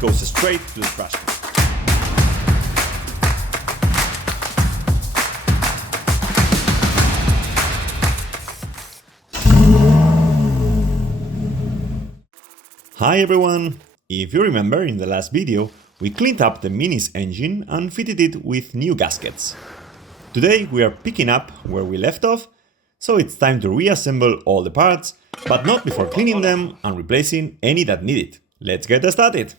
goes straight to the trash can. Hi everyone! If you remember, in the last video, we cleaned up the Mini's engine and fitted it with new gaskets. Today we are picking up where we left off, so it's time to reassemble all the parts, but not before cleaning them and replacing any that need it. Let's get started!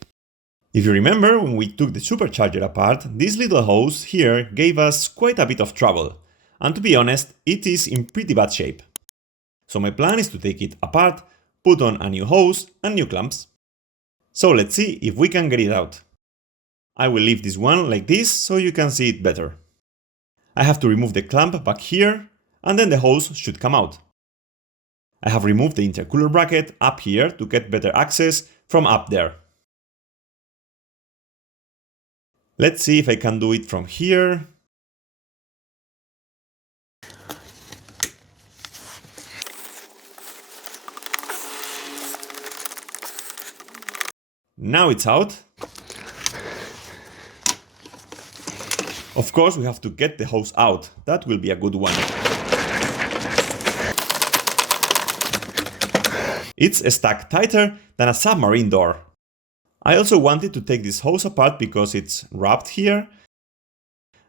If you remember, when we took the supercharger apart, this little hose here gave us quite a bit of trouble, and to be honest, it is in pretty bad shape. So my plan is to take it apart, put on a new hose and new clamps. So let's see if we can get it out. I will leave this one like this so you can see it better. I have to remove the clamp back here, and then the hose should come out. I have removed the intercooler bracket up here to get better access from up there. Let's see if I can do it from here. Now it's out. Of course, we have to get the hose out. That will be a good one. It's stuck tighter than a submarine door. I also wanted to take this hose apart because it's wrapped here,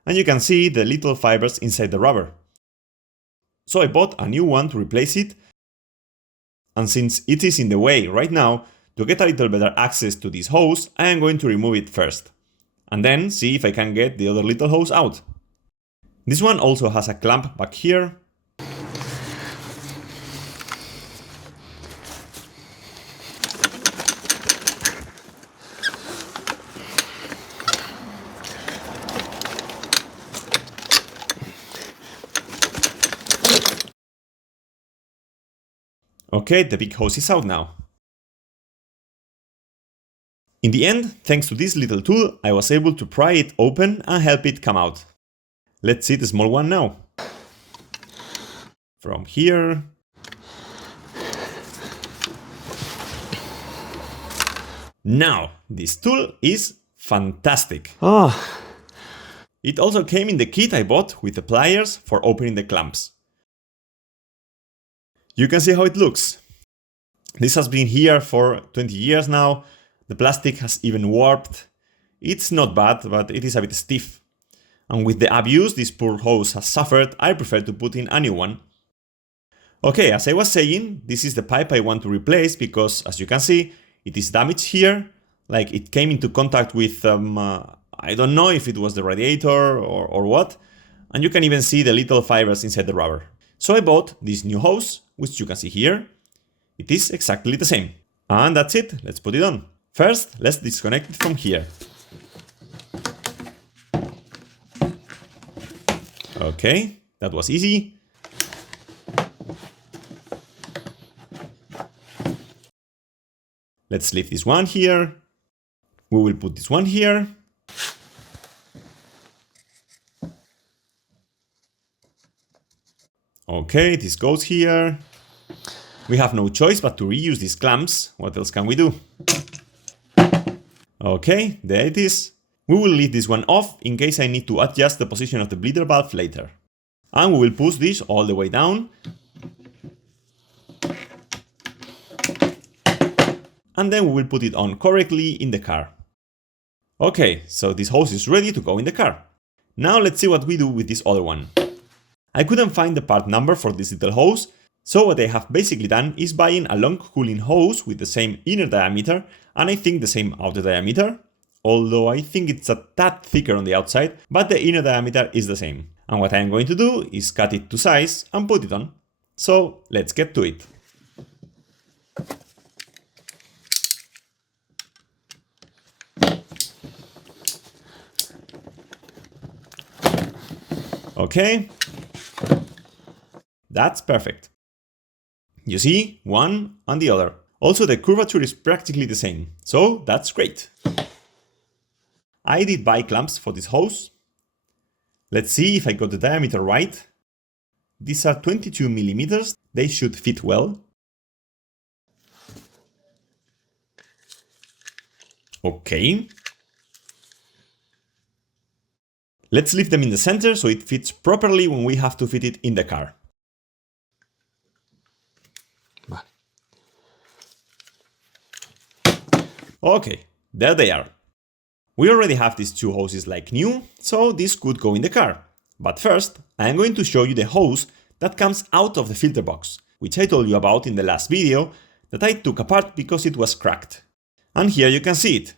and you can see the little fibers inside the rubber. So I bought a new one to replace it, and since it is in the way right now, to get a little better access to this hose, I am going to remove it first, and then see if I can get the other little hose out. This one also has a clamp back here. Okay, the big hose is out now. In the end, thanks to this little tool, I was able to pry it open and help it come out. Let's see the small one now. From here. Now, this tool is fantastic. It also came in the kit I bought with the pliers for opening the clamps. You can see how it looks. This has been here for 20 years now. The plastic has even warped. It's not bad, but it is a bit stiff. And with the abuse this poor hose has suffered, I prefer to put in a new one. Okay, as I was saying, this is the pipe I want to replace because, as you can see, it is damaged here. Like it came into contact with, I don't know if it was the radiator or what. And you can even see the little fibers inside the rubber. So I bought this new hose, which you can see here. It is exactly the same. And that's it, let's put it on. First, let's disconnect it from here. Okay, that was easy. Let's leave this one here. We will put this one here. Okay, this goes here. We have no choice but to reuse these clamps. What else can we do? Okay, there it is. We will leave this one off in case I need to adjust the position of the bleeder valve later. And we will push this all the way down. And then we will put it on correctly in the car. Okay, so this hose is ready to go in the car. Now let's see what we do with this other one. I couldn't find the part number for this little hose, so what I have basically done is buying a long cooling hose with the same inner diameter and I think the same outer diameter, although I think it's a tad thicker on the outside, but the inner diameter is the same. And what I am going to do is cut it to size and put it on. So let's get to it. Okay, that's perfect. You see, one and the other. Also, the curvature is practically the same, so that's great. I did buy clamps for this hose. Let's see if I got the diameter right. These are 22 millimeters. They should fit well. Okay. Let's leave them in the center so it fits properly when we have to fit it in the car. Okay, there they are. We already have these two hoses like new, so this could go in the car. But first, I am going to show you the hose that comes out of the filter box, which I told you about in the last video that I took apart because it was cracked. And here you can see it,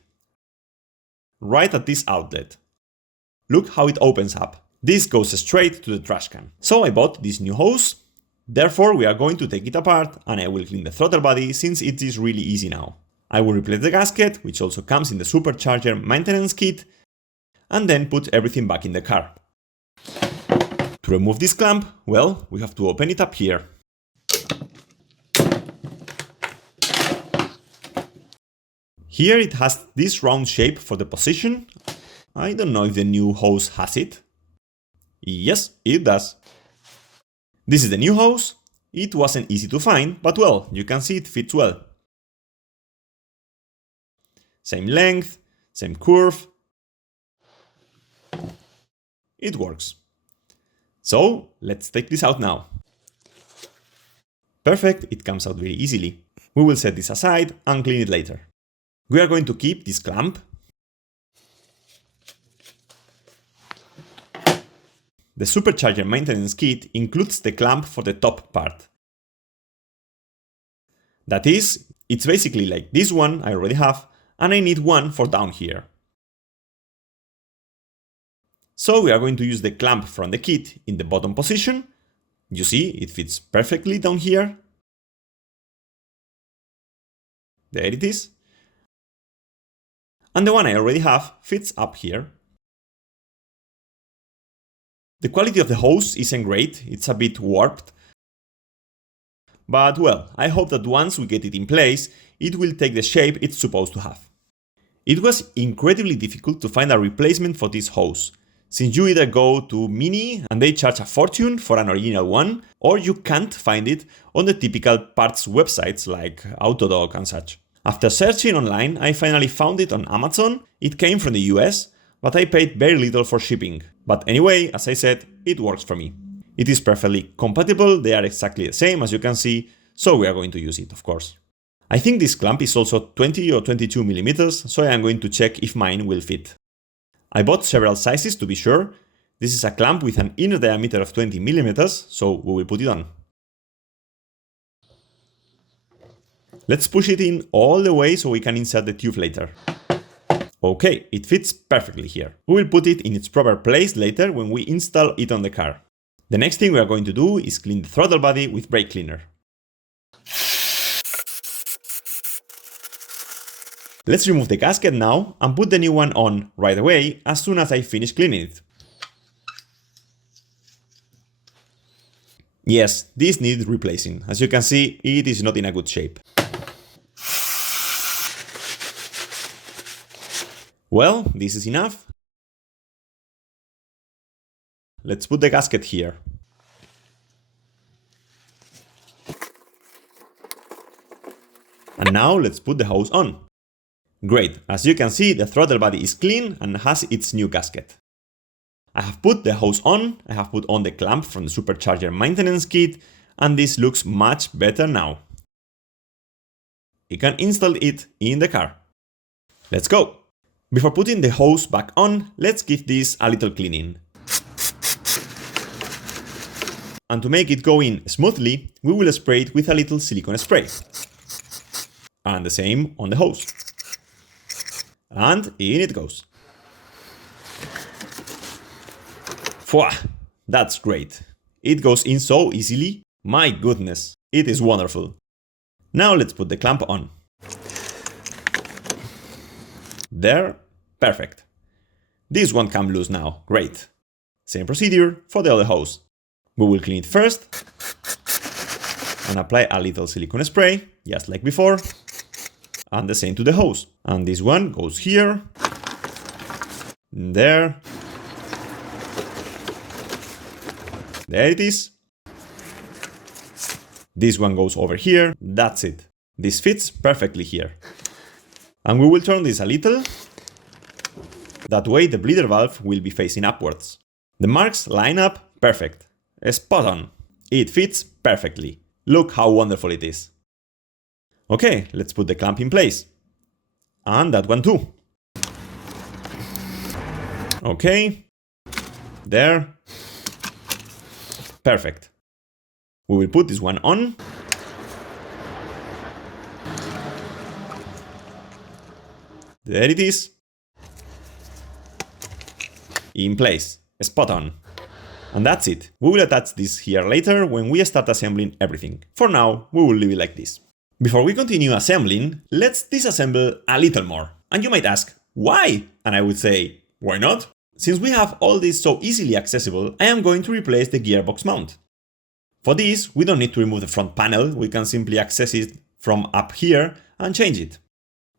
right at this outlet. Look how it opens up. This goes straight to the trash can. So I bought this new hose, therefore we are going to take it apart and I will clean the throttle body since it is really easy now. I will replace the gasket, which also comes in the Supercharger maintenance kit, and then put everything back in the car. To remove this clamp, well, we have to open it up here. Here it has this round shape for the position. I don't know if the new hose has it. Yes, it does. This is the new hose. It wasn't easy to find, but well, you can see it fits well. Same length, same curve. It works. So let's take this out now. Perfect, it comes out very easily. We will set this aside and clean it later. We are going to keep this clamp. The Supercharger maintenance kit includes the clamp for the top part. That is, it's basically like this one I already have, and I need one for down here. So we are going to use the clamp from the kit in the bottom position. You see, it fits perfectly down here. There it is. And the one I already have fits up here. The quality of the hose isn't great, it's a bit warped. But well, I hope that once we get it in place, it will take the shape it's supposed to have. It was incredibly difficult to find a replacement for this hose, since you either go to Mini and they charge a fortune for an original one, or you can't find it on the typical parts websites like Autodoc and such. After searching online, I finally found it on Amazon. It came from the US, but I paid very little for shipping. But anyway, as I said, it works for me. It is perfectly compatible, they are exactly the same as you can see, so we are going to use it, of course. I think this clamp is also 20 or 22 millimeters, so I am going to check if mine will fit. I bought several sizes to be sure. This is a clamp with an inner diameter of 20 millimeters, so we will put it on. Let's push it in all the way so we can insert the tube later. Okay, it fits perfectly here. We will put it in its proper place later when we install it on the car. The next thing we are going to do is clean the throttle body with brake cleaner. Let's remove the gasket now and put the new one on right away as soon as I finish cleaning it. Yes, this needs replacing. As you can see, it is not in a good shape. Well, this is enough. Let's put the gasket here. And now let's put the hose on. Great, as you can see, the throttle body is clean and has its new gasket. I have put the hose on, I have put on the clamp from the Supercharger maintenance kit, and this looks much better now. We can install it in the car. Let's go! Before putting the hose back on, let's give this a little cleaning. And to make it go in smoothly, we will spray it with a little silicone spray. And the same on the hose. And in it goes. Pwah! That's great. It goes in so easily. My goodness, it is wonderful. Now let's put the clamp on. There, perfect. This won't come loose now, great. Same procedure for the other hose. We will clean it first and apply a little silicone spray, just like before. And the same to the hose. And this one goes here, there. There it is. This one goes over here. That's it. This fits perfectly here. And we will turn this a little. That way the bleeder valve will be facing upwards. The marks line up perfect. Spot on. It fits perfectly. Look how wonderful it is. Okay, let's put the clamp in place. And that one too. Okay. There. Perfect. We will put this one on. There it is. In place. Spot on. And that's it. We will attach this here later when we start assembling everything. For now, we will leave it like this. Before we continue assembling, let's disassemble a little more. And you might ask, why? And I would say, why not? Since we have all this so easily accessible, I am going to replace the gearbox mount. For this, we don't need to remove the front panel, we can simply access it from up here and change it.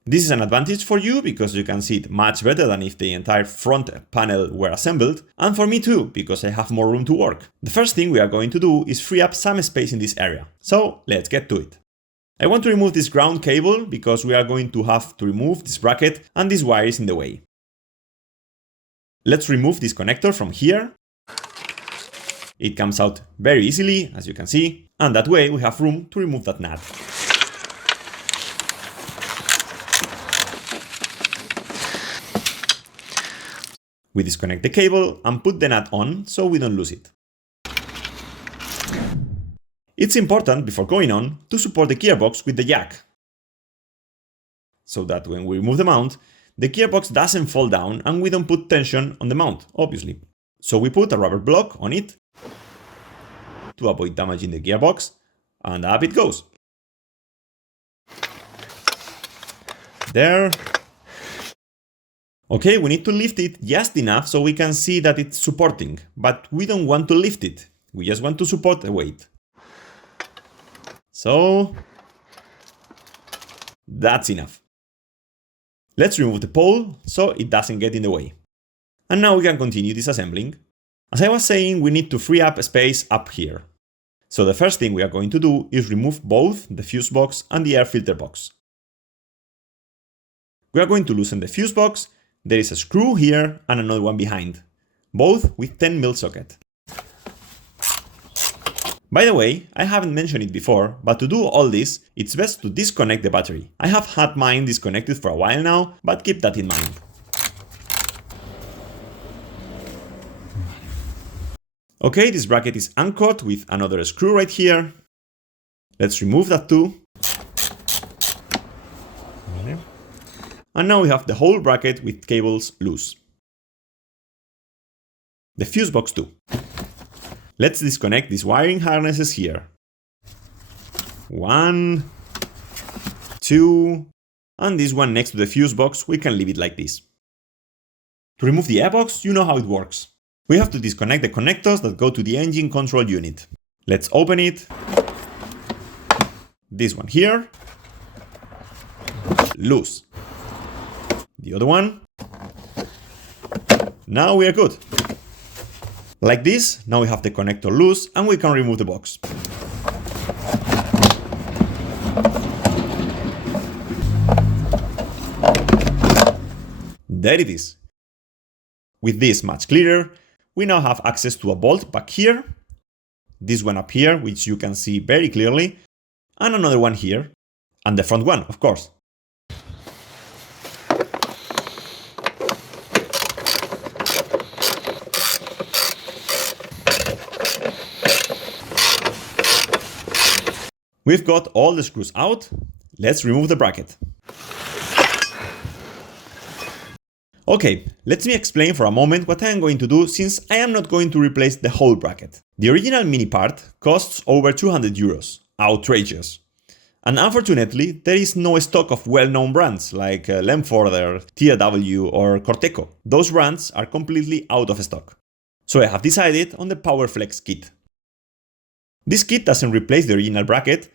This is an advantage for you because you can see it much better than if the entire front panel were assembled, and for me too, because I have more room to work. The first thing we are going to do is free up some space in this area. So let's get to it. I want to remove this ground cable because we are going to have to remove this bracket and this wire is in the way. Let's remove this connector from here. It comes out very easily, as you can see, and that way we have room to remove that nut. We disconnect the cable and put the nut on so we don't lose it. It's important, before going on, to support the gearbox with the jack, so that when we remove the mount, the gearbox doesn't fall down and we don't put tension on the mount, obviously. So we put a rubber block on it to avoid damaging the gearbox, and up it goes. There. Okay, we need to lift it just enough so we can see that it's supporting, but we don't want to lift it. We just want to support the weight. So that's enough. Let's remove the pole so it doesn't get in the way. And now we can continue disassembling. As I was saying, we need to free up space up here. So the first thing we are going to do is remove both the fuse box and the air filter box. We are going to loosen the fuse box. There is a screw here and another one behind, both with 10mm socket. By the way, I haven't mentioned it before, but to do all this, it's best to disconnect the battery. I have had mine disconnected for a while now, but keep that in mind. Okay, this bracket is anchored with another screw right here. Let's remove that too. And now we have the whole bracket with cables loose. The fuse box too. Let's disconnect these wiring harnesses here. 1, 2, and this one next to the fuse box, we can leave it like this. To remove the airbox, you know how it works. We have to disconnect the connectors that go to the engine control unit. Let's open it. This one here. Loose. The other one. Now we are good. Like this, now we have the connector loose and we can remove the box. There it is. With this much clearer, we now have access to a bolt back here, this one up here, which you can see very clearly, and another one here, and the front one, of course. We've got all the screws out. Let's remove the bracket. Okay, let me explain for a moment what I am going to do, since I am not going to replace the whole bracket. The original mini part costs over 200 euros, outrageous. And unfortunately, there is no stock of well-known brands like Lemforder, TRW or Corteco. Those brands are completely out of stock. So I have decided on the PowerFlex kit. This kit doesn't replace the original bracket,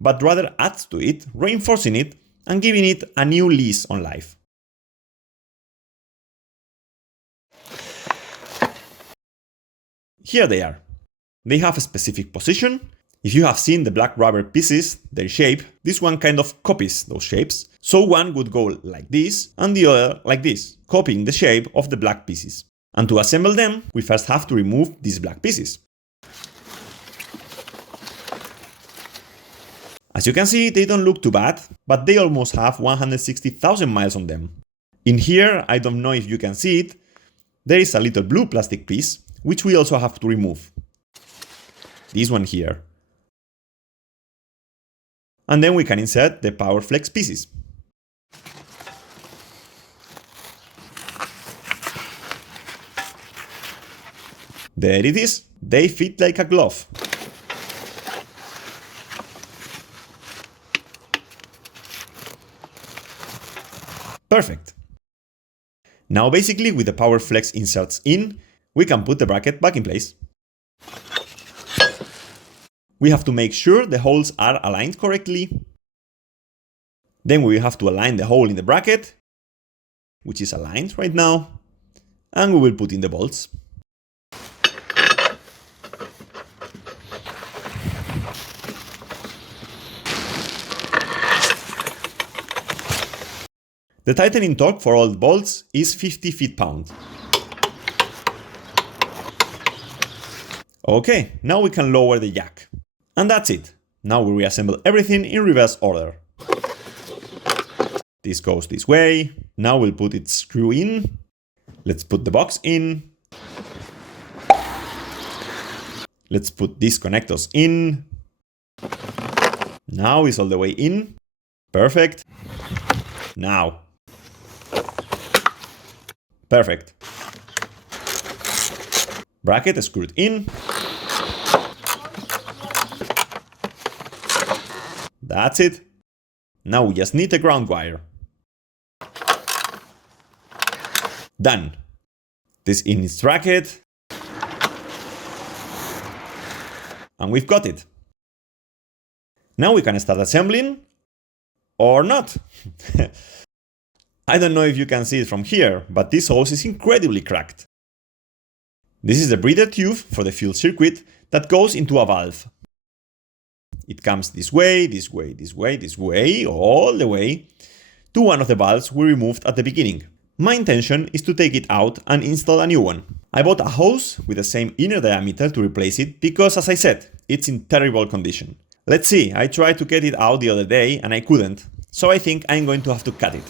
but rather adds to it, reinforcing it and giving it a new lease on life. Here they are. They have a specific position, If you have seen the black rubber pieces, their shape, this one kind of copies those shapes. So one would go like this and the other like this, copying the shape of the black pieces. And to assemble them, we first have to remove these black pieces. As you can see, they don't look too bad, but they almost have 160,000 miles on them. In here, I don't know if you can see it, there is a little blue plastic piece, which we also have to remove. This one here. And then we can insert the power flex pieces. There it is, they fit like a glove. Perfect. Now basically with the power flex inserts in, we can put the bracket back in place. We have to make sure the holes are aligned correctly. Then we have to align the hole in the bracket, which is aligned right now, and we will put in the bolts. The tightening torque for all the bolts is 50 feet-pound. Okay, now we can lower the jack. And that's it. Now we reassemble everything in reverse order. This goes this way. Now we'll put its screw in. Let's put the box in. Let's put these connectors in. Now it's all the way in. Perfect. Now. Perfect. Bracket screwed in. That's it. Now we just need a ground wire. Done. This in its bracket. And we've got it. Now we can start assembling. Or not. I don't know if you can see it from here, but this hose is incredibly cracked. This is the breather tube for the fuel circuit that goes into a valve. It comes this way, this way, this way, this way, all the way to one of the valves we removed at the beginning. My intention is to take it out and install a new one. I bought a hose with the same inner diameter to replace it because, as I said, it's in terrible condition. Let's see, I tried to get it out the other day and I couldn't, so I think I'm going to have to cut it.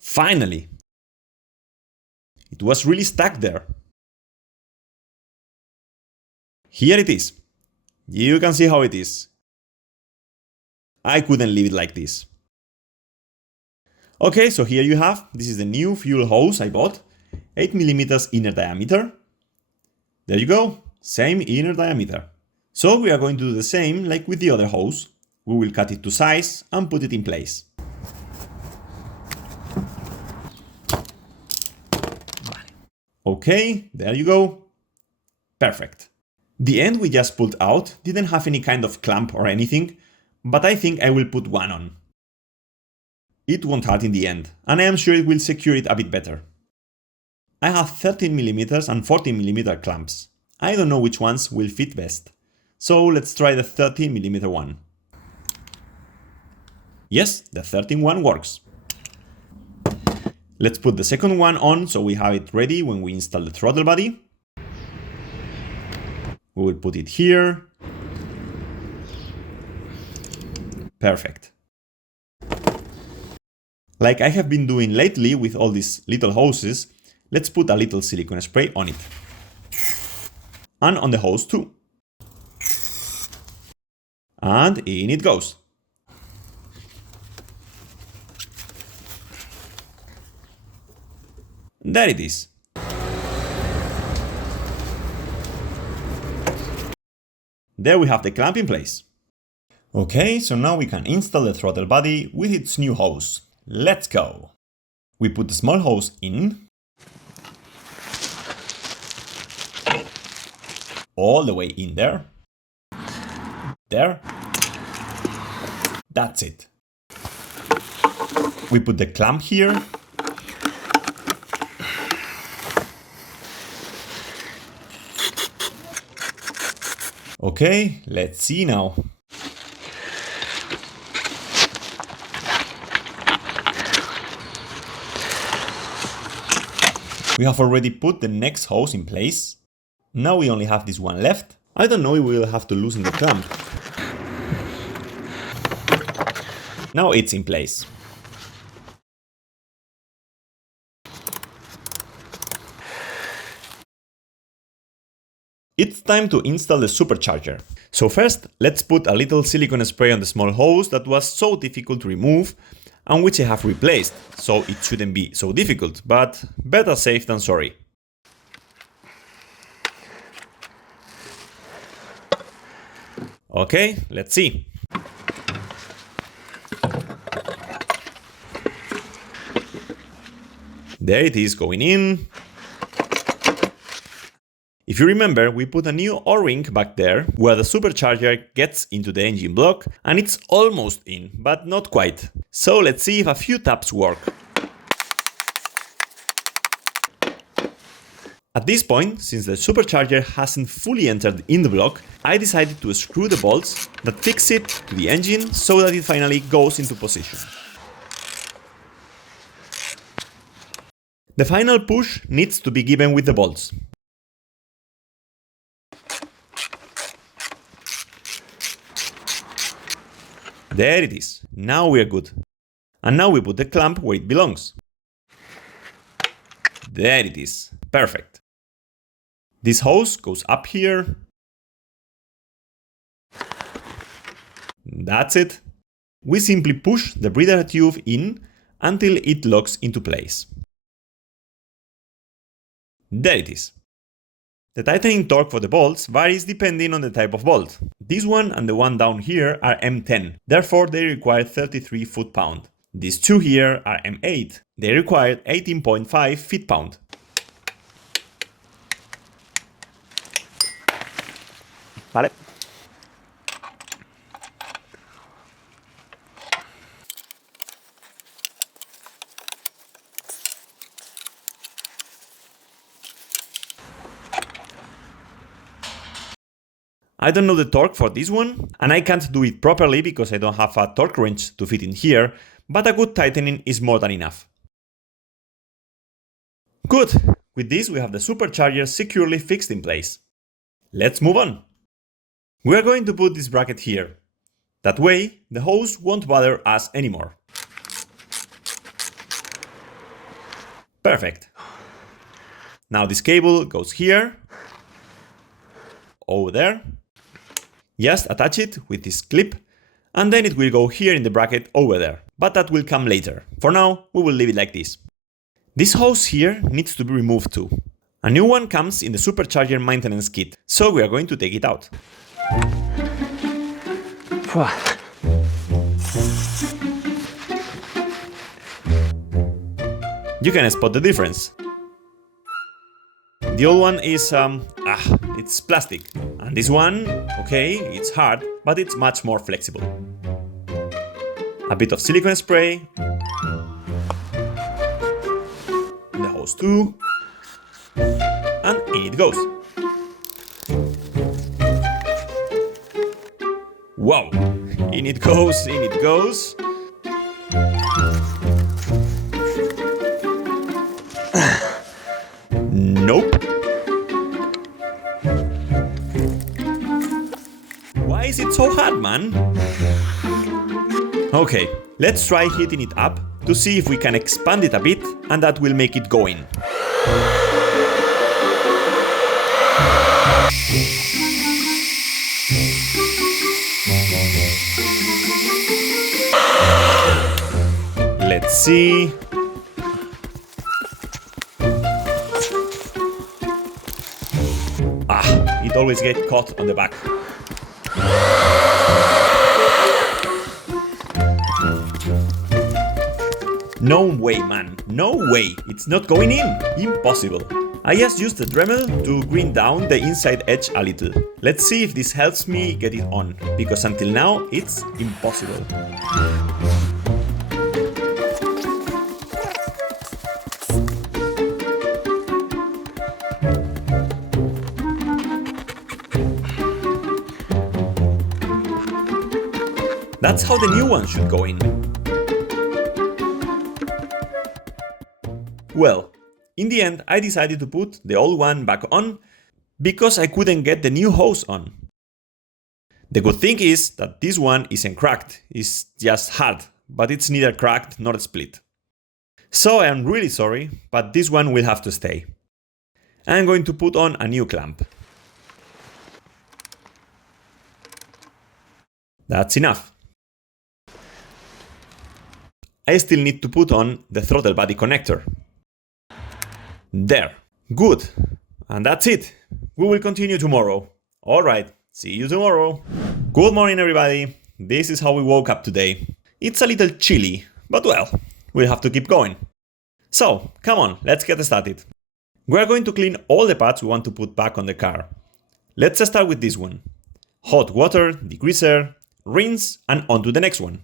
Finally! It was really stuck there. Here it is. You can see how it is. I couldn't leave it like this. Okay, so here you have, this is the new fuel hose I bought. 8mm inner diameter. There you go, same inner diameter. So we are going to do the same like with the other hose. We will cut it to size and put it in place. Okay, there you go. Perfect. The end we just pulled out didn't have any kind of clamp or anything, but I think I will put one on. It won't hurt in the end, and I am sure it will secure it a bit better. I have 13mm and 14mm clamps. I don't know which ones will fit best. So let's try the 13mm one. Yes, the 13 one works. Let's put the second one on so we have it ready when we install the throttle body. We will put it here. Perfect. Like I have been doing lately with all these little hoses, let's put a little silicone spray on it. And on the hose too. And in it goes. There it is. There we have the clamp in place. Okay, so now we can install the throttle body with its new hose. Let's go! We put the small hose in. All the way in there. There. That's it. We put the clamp here. Okay, let's see now. We have already put the next hose in place. Now we only have this one left. I don't know if we will have to loosen the clamp. Now it's in place. It's time to install the supercharger. So first, let's put a little silicone spray on the small hose that was so difficult to remove and which I have replaced, so it shouldn't be so difficult, but better safe than sorry. Okay, let's see. There it is going in. If you remember, we put a new O-ring back there where the supercharger gets into the engine block, and it's almost in, but not quite. So let's see if a few taps work. At this point, since the supercharger hasn't fully entered in the block, I decided to screw the bolts that fix it to the engine so that it finally goes into position. The final push needs to be given with the bolts. There it is. Now we are good. And now we put the clamp where it belongs. There it is. Perfect. This hose goes up here. That's it. We simply push the breather tube in until it locks into place. There it is. The tightening torque for the bolts varies depending on the type of bolt. This one and the one down here are M10, therefore they require 33 foot-pound. These two here are M8, they require 18.5 feet-pound. Vale. I don't know the torque for this one, and I can't do it properly because I don't have a torque wrench to fit in here, but a good tightening is more than enough. Good! With this we have the supercharger securely fixed in place. Let's move on. We are going to put this bracket here. That way, the hose won't bother us anymore. Perfect. Now this cable goes here, over there. Just attach it with this clip, and then it will go here in the bracket over there, but that will come later. For now, we will leave it like this. This hose here needs to be removed too. A new one comes in the supercharger maintenance kit, so we are going to take it out. You can spot the difference. The old one is, it's plastic. And this one, okay, it's hard, but it's much more flexible. A bit of silicone spray. The hose too. And in it goes. Wow! In it goes, in it goes. Nope. Why is it so hard, man? Okay, let's try heating it up to see if we can expand it a bit, and that will make it go in. Let's see. It always gets caught on the back. No way, man. No way. It's not going in. Impossible. I just used the Dremel to grind down the inside edge a little. Let's see if this helps me get it on, because until now it's impossible. That's how the new one should go in. Well, in the end I decided to put the old one back on because I couldn't get the new hose on. The good thing is that this one isn't cracked, it's just hard, but it's neither cracked nor split. So I am really sorry, but this one will have to stay. I'm going to put on a new clamp. That's enough. I still need to put on the throttle body connector. There. Good. And that's it. We will continue tomorrow. Alright, see you tomorrow. Good morning everybody. This is how we woke up today. It's a little chilly, but well, we'll have to keep going. So, come on, let's get started. We are going to clean all the parts we want to put back on the car. Let's start with this one. Hot water, degreaser, rinse, and on to the next one.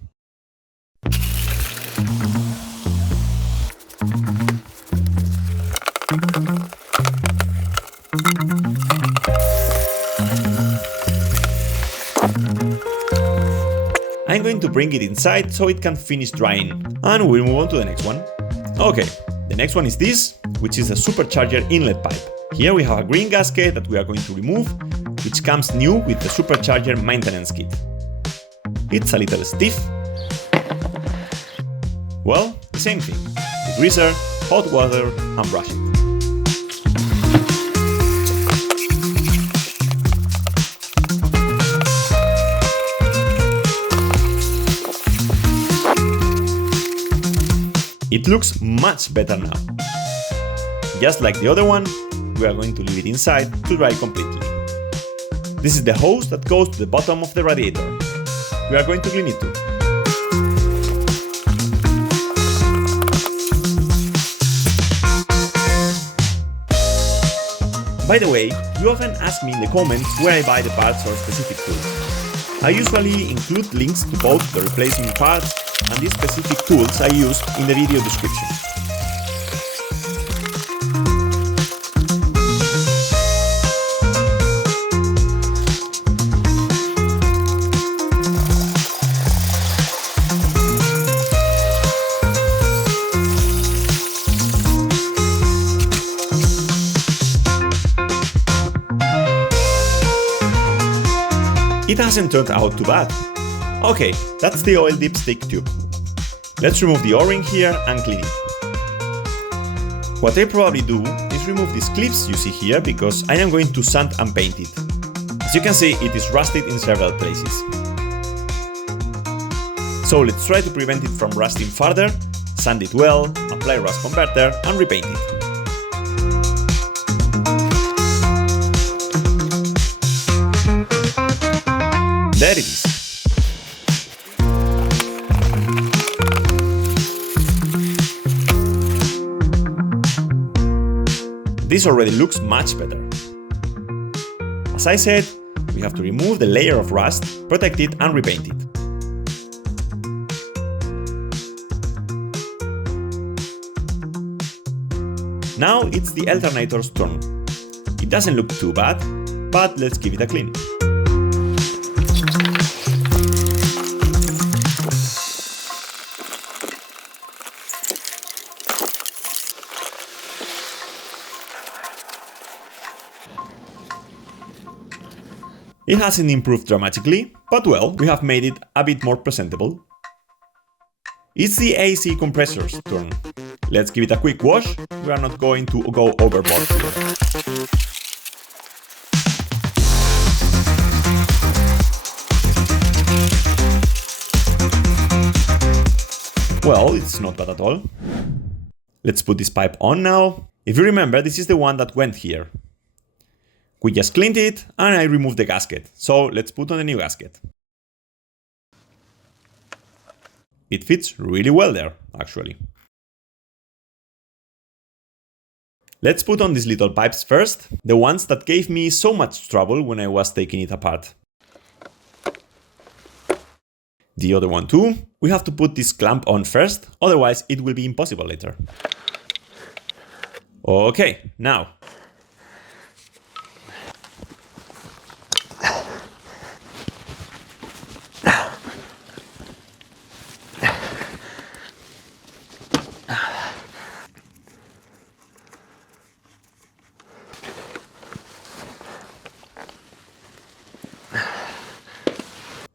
I'm going to bring it inside so it can finish drying, and we'll move on to the next one. Okay, the next one is this, which is a Supercharger inlet pipe. Here we have a green gasket that we are going to remove, which comes new with the Supercharger maintenance kit. It's a little stiff. Well, the same thing. Degreaser, hot water, and brush it. It looks much better now. Just like the other one, we are going to leave it inside to dry completely. This is the hose that goes to the bottom of the radiator. We are going to clean it too. By the way, you often ask me in the comments where I buy the parts or specific tools. I usually include links to both the replacement parts and the specific tools I used in the video description. It hasn't turned out too bad. Okay, that's the oil dipstick tube. Let's remove the O-ring here and clean it. What I probably do is remove these clips you see here because I am going to sand and paint it. As you can see, it is rusted in several places. So let's try to prevent it from rusting further, sand it well, apply rust converter and repaint it. There it is. This already looks much better. As I said, we have to remove the layer of rust, protect it and repaint it. Now it's the alternator's turn. It doesn't look too bad, but let's give it a clean. It hasn't improved dramatically, but well, we have made it a bit more presentable. It's the AC compressor's turn. Let's give it a quick wash, we are not going to go overboard here. Well, it's not bad at all. Let's put this pipe on now. If you remember, this is the one that went here. We just cleaned it and I removed the gasket, so let's put on a new gasket. It fits really well there, actually. Let's put on these little pipes first, the ones that gave me so much trouble when I was taking it apart. The other one too. We have to put this clamp on first, otherwise it will be impossible later. Okay, now.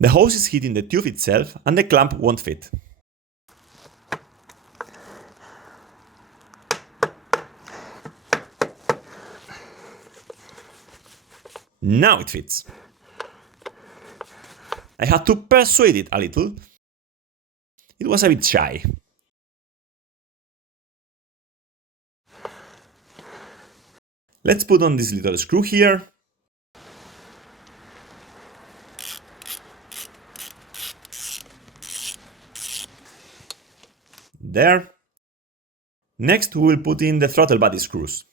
The hose is hitting the tube itself and the clamp won't fit. Now it fits. I had to persuade it a little. It was a bit shy. Let's put on this little screw here. There. Next, we will put in the throttle body screws.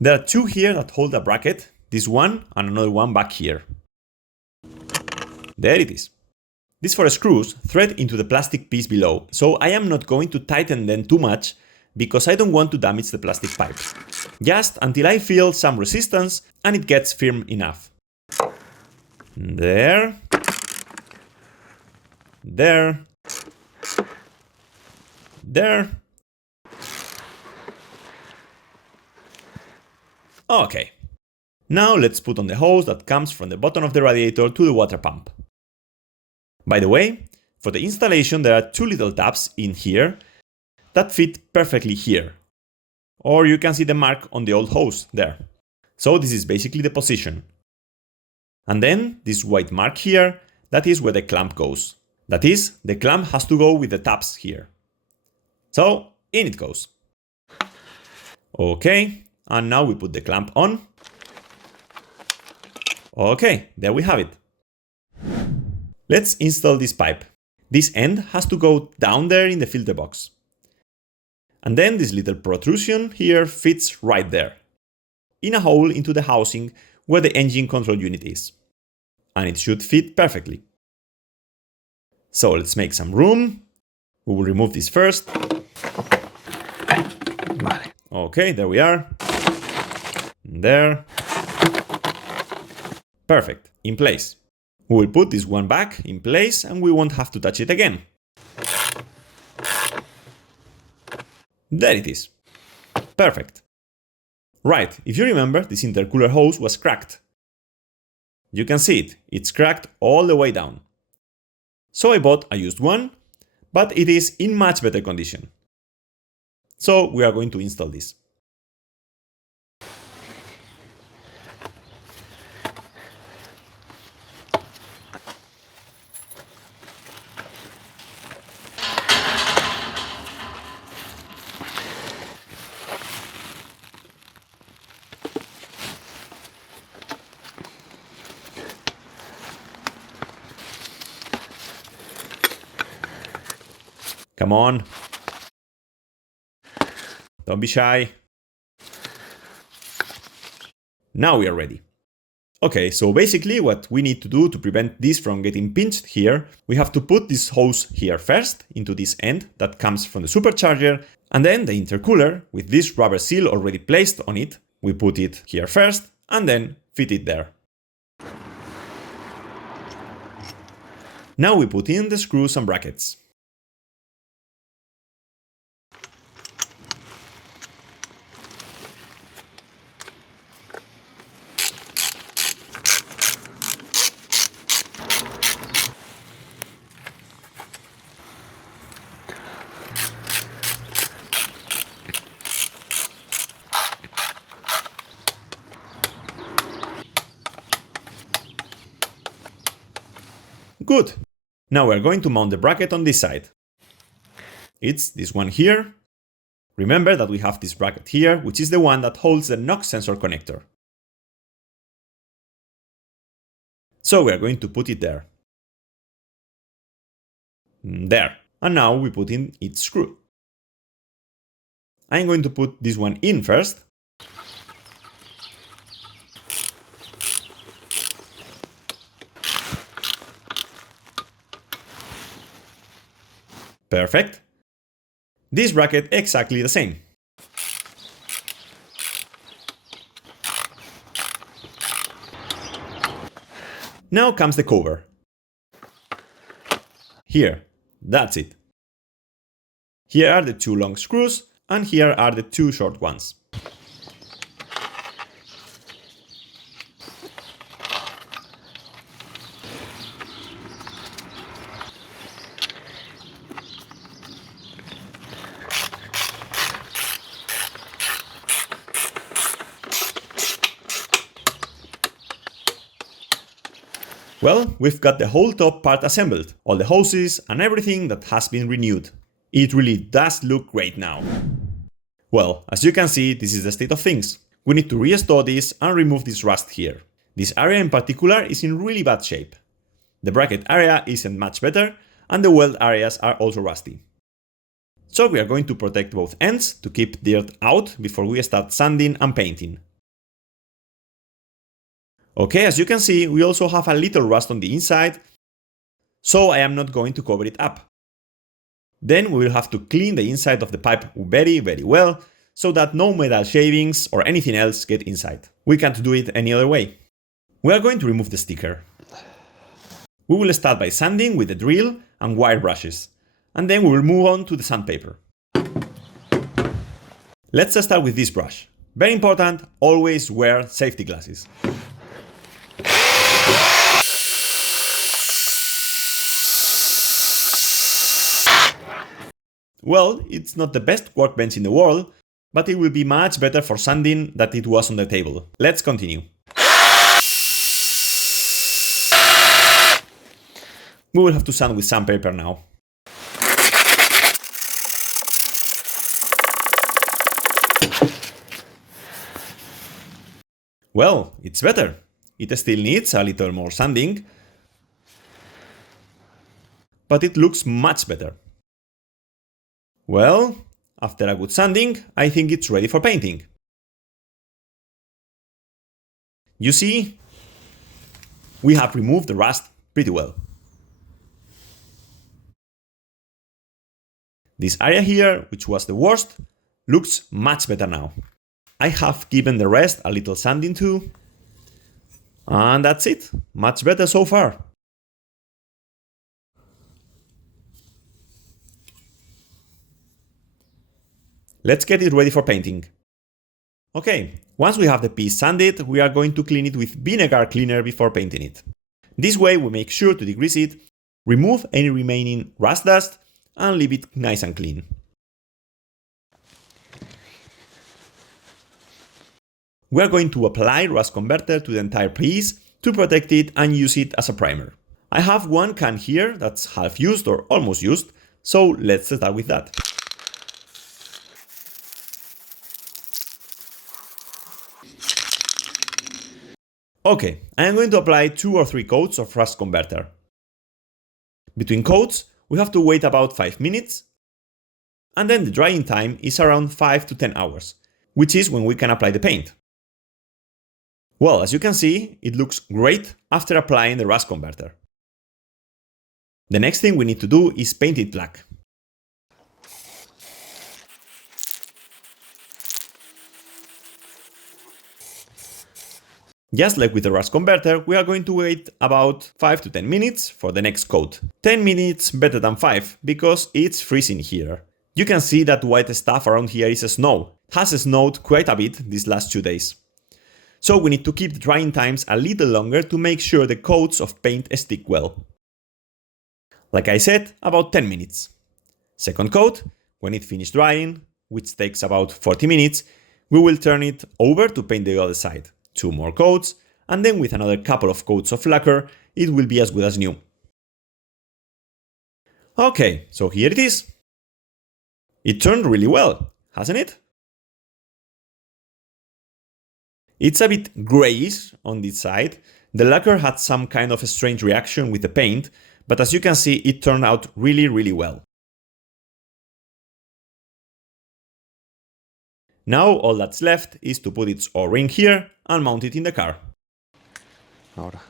There are two here that hold a bracket, this one and another one back here. There it is. These four screws thread into the plastic piece below, so I am not going to tighten them too much because I don't want to damage the plastic pipe. Just until I feel some resistance and it gets firm enough. There. There. There. Okay. Now let's put on the hose that comes from the bottom of the radiator to the water pump. By the way, for the installation there are two little tabs in here that fit perfectly here. Or you can see the mark on the old hose there. So this is basically the position. And then this white mark here, that is where the clamp goes. That is, the clamp has to go with the tabs here. So, in it goes. Okay, and now we put the clamp on. Okay, there we have it. Let's install this pipe. This end has to go down there in the filter box. And then this little protrusion here fits right there, in a hole into the housing where the engine control unit is. And it should fit perfectly. So let's make some room. We will remove this first. Okay, there we are. There. Perfect, in place. We will put this one back in place and we won't have to touch it again. There it is. Perfect. Right, if you remember, this intercooler hose was cracked. You can see it, it's cracked all the way down. So I bought a used one, but it is in much better condition. So we are going to install this. Come on. Don't be shy. Now we are ready. Okay, so basically what we need to do to prevent this from getting pinched here, we have to put this hose here first into this end that comes from the supercharger, and then the intercooler with this rubber seal already placed on it, we put it here first and then fit it there. Now we put in the screws and brackets. Good. Now we're going to mount the bracket on this side. It's this one here. Remember that we have this bracket here, which is the one that holds the NOx sensor connector. So we're going to put it there. There. And now we put in its screw. I'm going to put this one in first. Perfect. This bracket exactly the same. Now comes the cover. Here, that's it. Here are the two long screws, and here are the two short ones. Well, we've got the whole top part assembled, all the hoses and everything that has been renewed. It really does look great now. Well, as you can see, this is the state of things. We need to restore this and remove this rust here. This area in particular is in really bad shape. The bracket area isn't much better, and the weld areas are also rusty. So we are going to protect both ends to keep dirt out before we start sanding and painting. Okay, as you can see, we also have a little rust on the inside, so I am not going to cover it up. Then we will have to clean the inside of the pipe very well, so that no metal shavings or anything else get inside. We can't do it any other way. We are going to remove the sticker. We will start by sanding with the drill and wire brushes, and then we will move on to the sandpaper. Let's start with this brush. Very important, always wear safety glasses. Well, it's not the best workbench in the world, but it will be much better for sanding than it was on the table. Let's continue. We will have to sand with sandpaper now. Well, it's better. It still needs a little more sanding, but it looks much better. Well, after a good sanding, I think it's ready for painting. You see, we have removed the rust pretty well. This area here, which was the worst, looks much better now. I have given the rest a little sanding too. And that's it. Much better so far. Let's get it ready for painting. Okay, once we have the piece sanded, we are going to clean it with vinegar cleaner before painting it. This way we make sure to degrease it, remove any remaining rust dust, and leave it nice and clean. We are going to apply rust converter to the entire piece to protect it and use it as a primer. I have one can here that's half used or almost used, so let's start with that. Okay, I am going to apply 2 or 3 coats of rust converter. Between coats, we have to wait about 5 minutes, and then the drying time is around 5 to 10 hours, which is when we can apply the paint. Well, as you can see, it looks great after applying the rust converter. The next thing we need to do is paint it black. Just like with the rust converter, we are going to wait about 5 to 10 minutes for the next coat. 10 minutes better than 5, because it's freezing here. You can see that white stuff around here is snow. It has snowed quite a bit these last 2 days. So we need to keep the drying times a little longer to make sure the coats of paint stick well. Like I said, about 10 minutes. Second coat, when it finishes drying, which takes about 40 minutes, we will turn it over to paint the other side. 2 more coats, and then with another couple of coats of lacquer, it will be as good as new. Okay, so here it is. It turned really well, hasn't it? It's a bit grayish on this side. The lacquer had some kind of a strange reaction with the paint, but as you can see, it turned out really well. Now all that's left is to put its O-ring here and mount it in the car. Ahora.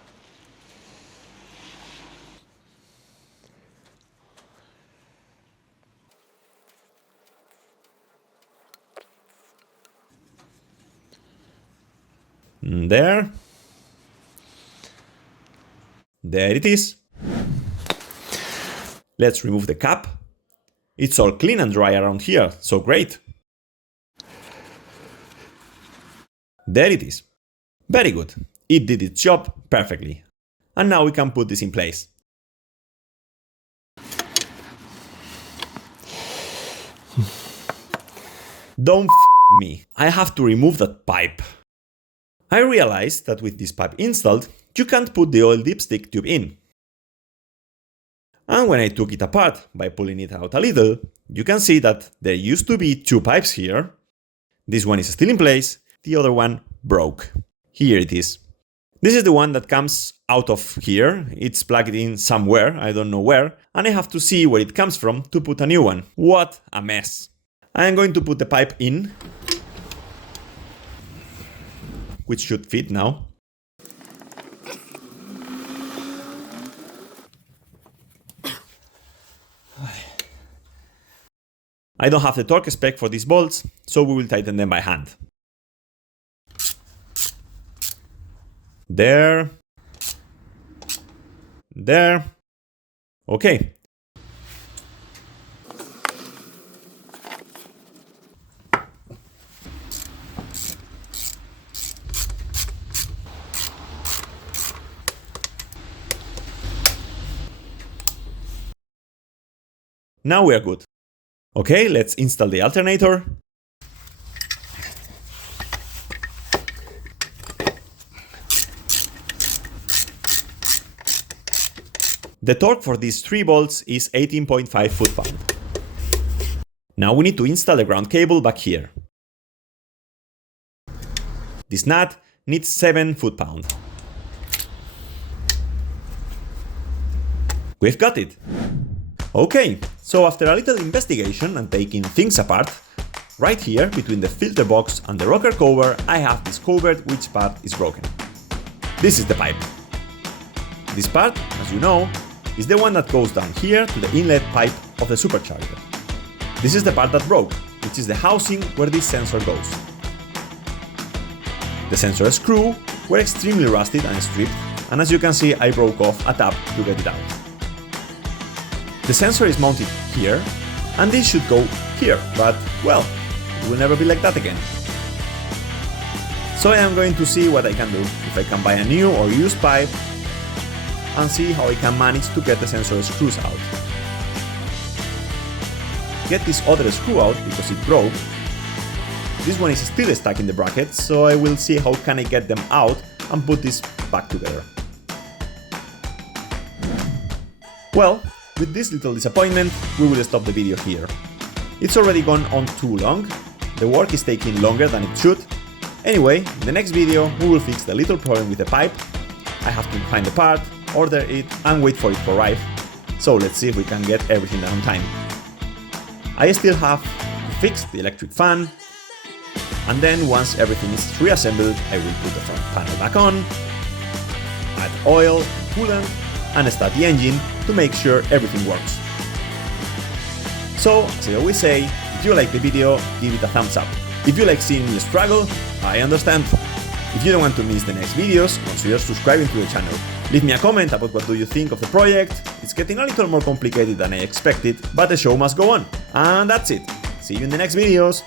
There. There it is. Let's remove the cap. It's all clean and dry around here, so great. There it is. Very good. It did its job perfectly. And now we can put this in place. Don't f me. I have to remove that pipe. I realized that with this pipe installed, you can't put the oil dipstick tube in. And when I took it apart by pulling it out a little, you can see that there used to be two pipes here. This one is still in place, the other one broke. Here it is. This is the one that comes out of here. It's plugged in somewhere, I don't know where, and I have to see where it comes from to put a new one. What a mess. I am going to put the pipe in, which should fit now. I don't have the torque spec for these bolts, so we will tighten them by hand. There. There. Okay. Now we are good. Okay, let's install the alternator. The torque for these 3 bolts is 18.5 foot-pound. Now we need to install the ground cable back here. This nut needs 7 foot-pound. We've got it! Okay, so after a little investigation and taking things apart, right here between the filter box and the rocker cover I have discovered which part is broken. This is the pipe. This part, as you know, is the one that goes down here to the inlet pipe of the supercharger. This is the part that broke, which is the housing where this sensor goes. The sensor screw were extremely rusted and stripped, and as you can see I broke off a tab to get it out. The sensor is mounted here, and this should go here, but well, it will never be like that again. So I am going to see what I can do, if I can buy a new or used pipe, and see how I can manage to get the sensor screws out. Get this other screw out because it broke. This one is still stuck in the bracket, so I will see how can I get them out and put this back together. Well, with this little disappointment, we will stop the video here. It's already gone on too long, the work is taking longer than it should. Anyway, in the next video we will fix the little problem with the pipe. I have to find the part, order it and wait for it to arrive. So let's see if we can get everything done on time. I still have to fix the electric fan, and then once everything is reassembled, I will put the front panel back on, add oil, coolant, and start the engine to make sure everything works. So, as I always say, if you like the video, give it a thumbs up. If you like seeing me struggle, I understand. If you don't want to miss the next videos, consider subscribing to the channel. Leave me a comment about what do you think of the project. It's getting a little more complicated than I expected, but the show must go on. And that's it. See you in the next videos.